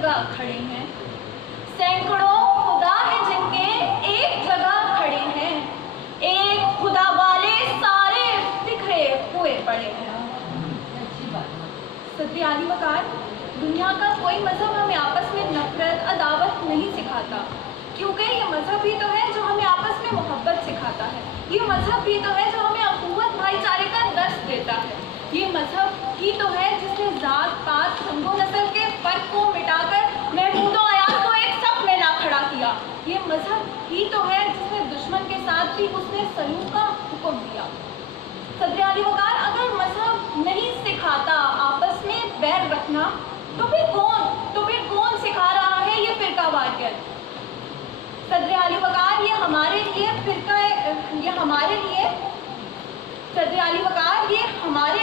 جگہ کھڑے ہیں، سینکڑوں خدا ہیں جن کے ایک جگہ کھڑے ہیں، ایک خدا والے سارے بکھرے ہوئے پڑے ہیں۔ صدر عالی وقار، دنیا کا کوئی مذہب ہمیں آپس میں نفرت عداوت نہیں سکھاتا، کیونکہ یہ مذہب ہی تو ہے جو ہمیں آپس میں محبت سکھاتا ہے، یہ مذہب ہی تو ہے جو ہمیں اخوت بھائی چارے کا درس دیتا ہے، یہ مذہب ہی تو ہے جس نے ذات پات رنگ و نسل کے فرق کو مٹا کر محمود و ایاز کو ایک صف میں لا کھڑا کیا، یہ مذہب ہی تو ہے جس نے دشمن کے ساتھ بھی اس نے سلوک کا حکم دیا۔ صدر عالی وقار، اگر مذہب نہیں سکھاتا آپس میں بیر رکھنا تو پھر کون سکھا رہا ہے یہ فرقہ واریت؟ صدر عالی وقار، یہ ہمارے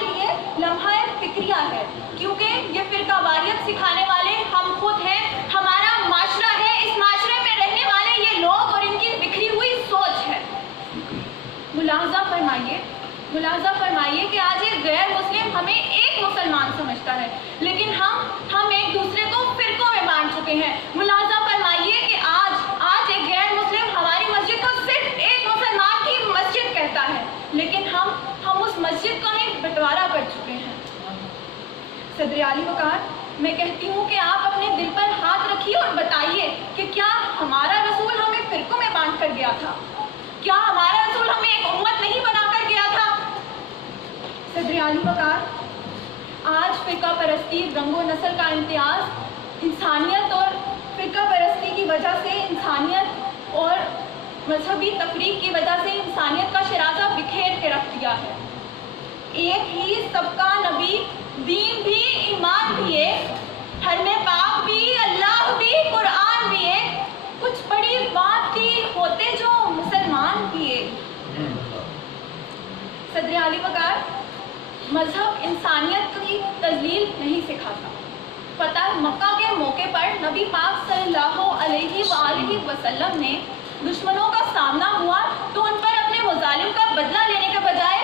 لیے لمحہ فکریہ ہے، کیونکہ یہ فرقہ واریت سکھانے والے ہم خود ہیں، ہمارا معاشرہ ہے، اس معاشرے میں رہنے والے یہ لوگ اور ان کی بکھری ہوئی سوچ ہے۔ ملاحظہ فرمائیے کہ آج ایک غیر مسلم ہمیں ایک مسلمان سمجھتا ہے، لیکن ہم ایک دوسرے کو فرقوں میں بانٹ چکے ہیں۔ ملاحظہ فرمائیے کہ آج ایک غیر مسلم ہماری مسجد کو صرف ایک مسلمان کی مسجد کہتا ہے، لیکن ہم اس مسجد کا ہی بٹوارا کر چکے ہیں۔ صدر عالی وقار، میں کہتی ہوں کہ آپ اپنے دل پر ہاتھ رکھیے اور بتائیے کہ کیا ہمارا رسول ہمیں فرقوں میں بانٹ کر گیا تھا؟ کیا ہمارا رسول ہمیں ایک امت نہیں بنا کر گیا تھا؟ صدر عالی وقار، آج فرقہ پرستی، رنگ و نسل کا امتیاز، انسانیت اور فرقہ پرستی کی وجہ سے انسانیت اور مذہبی تفریق کی وجہ سے انسانیت کا شرازہ بکھیر کے رکھ دیا ہے۔ ایک ہی سب کا نبی، دین بھی، ایمان بھی ایک، حرم پاک بھی، اللہ بھی، قرآن بھی ایک، کچھ بڑی بات تھی ہوتے جو مسلمان بھی ایک۔ صدر عالی وقار، مذہب انسانیت کی تذلیل نہیں سکھاتا۔ فتح مکہ کے موقع پر نبی پاک صلی اللہ علیہ وآلہ وسلم نے دشمنوں کا سامنا ہوا تو ان پر اپنے مظالم کا بدلہ لینے کے بجائے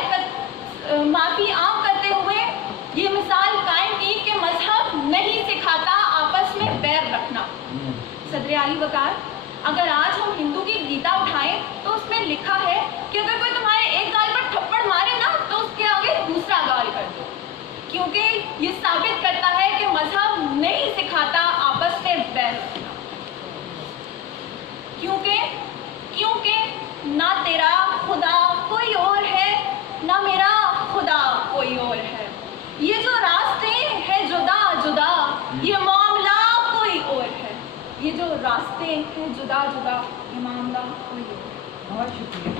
معافی عام کرتے ہوئے یہ مثال قائم کی کہ مذہب نہیں سکھاتا آپس میں بیر رکھنا۔ صدر عالی وقار، اگر آج ہم ہندو کی گیتا اٹھائیں تو اس میں لکھا ہے کہ اگر کوئی تمہارے ایک گال پر تھپڑ مارے نا تو اس کے آگے دوسرا گال کر دو، کیونکہ یہ ثابت کرتا ہے کہ مذہب نہیں سکھاتا آپس میں بیر رکھنا۔ کیونکہ نہ تیرا خدا کوئی اور ہے، نہ میرا خدا کوئی اور ہے، یہ جو راستے ہیں جدا جدا، یہ معاملہ کوئی اور ہے، یہ جو راستے ہیں جدا جدا، یہ معاملہ کوئی اور ہے۔ بہت شکریہ۔